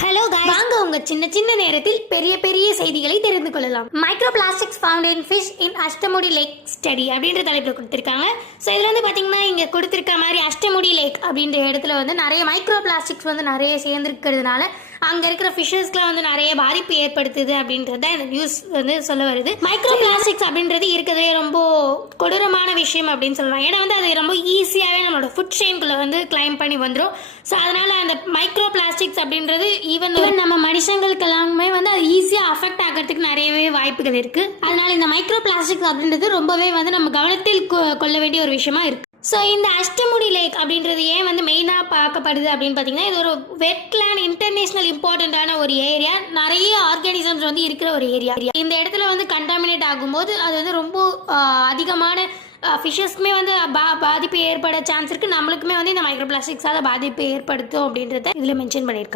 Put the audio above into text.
Hello guys, வாங்க உங்க சின்ன சின்ன நேரத்தில் பெரிய பெரிய செய்திகளை தெரிந்து கொள்ளலாம். Micro plastics found in fish in Ashtamudi lake study அப்படின்ற தலைப்பில் கொடுத்துருக்காங்க. ஸோ இதில் வந்து பார்த்தீங்கன்னா இங்கே கொடுத்துருக்க மாதிரி அஷ்டமுடி லேக் அப்படின்ற இடத்துல வந்து நிறைய மைக்ரோ பிளாஸ்டிக்ஸ் வந்து நிறைய சேர்ந்துருக்கிறதுனால அங்கே இருக்கிற ஃபிஷஸ்க்குலாம் வந்து நிறைய பாதிப்பு ஏற்படுத்துது அப்படின்றத இந்த நியூஸ் வந்து சொல்ல வருது. மைக்ரோ பிளாஸ்டிக்ஸ் அப்படின்றது இருக்கிறதே ரொம்ப கொடூரமான விஷயம் அப்படின்னு சொல்லலாம். ஏன்னா வந்து அது ரொம்ப ஈஸியாகவே நம்மளோட ஃபுட் செயின்குள்ளே வந்து கிளைம் பண்ணி வந்துடும். ஸோ அதனால் அந்த மைக்ரோ பிளாஸ்டிக்ஸ் அப்படின்றது ஈவன் நம்ம மனுஷங்களுக்கு எல்லாமே வந்து அது ஈஸியாக அஃபெக்ட் ஆகிறதுக்கு நிறையவே வாய்ப்புகள் இருக்குது. அதனால இந்த மைக்ரோ பிளாஸ்டிக்ஸ் அப்படின்றது ரொம்பவே வந்து நம்ம கவனத்தில் கொள்ள வேண்டிய ஒரு விஷயமா இருக்குது. ஸோ இந்த அஷ்டமுடி லேக் அப்படின்றது ஏன் வந்து மெயினாக பார்க்கப்படுது அப்படின்னு பார்த்தீங்கன்னா இது ஒரு வெட்லேண்ட் இன்டர்நேஷ்னல் இம்பார்ட்டண்ட்டான ஒரு ஏரியா. நிறைய ஆர்கானிசம்ஸ் வந்து இருக்கிற ஒரு ஏரியா. இந்த இடத்துல வந்து கண்டாமினேட் ஆகும்போது அது வந்து ரொம்ப அதிகமான ஃபிஷஸ்க்குமே வந்து பாதிப்பு ஏற்பட சான்ஸ் இருக்குது. நம்மளுக்குமே வந்து இந்த மைக்ரோ பிளாஸ்டிக்ஸால் பாதிப்பு ஏற்படுத்தும் அப்படின்றத இதில் மென்ஷன் பண்ணியிருக்காங்க.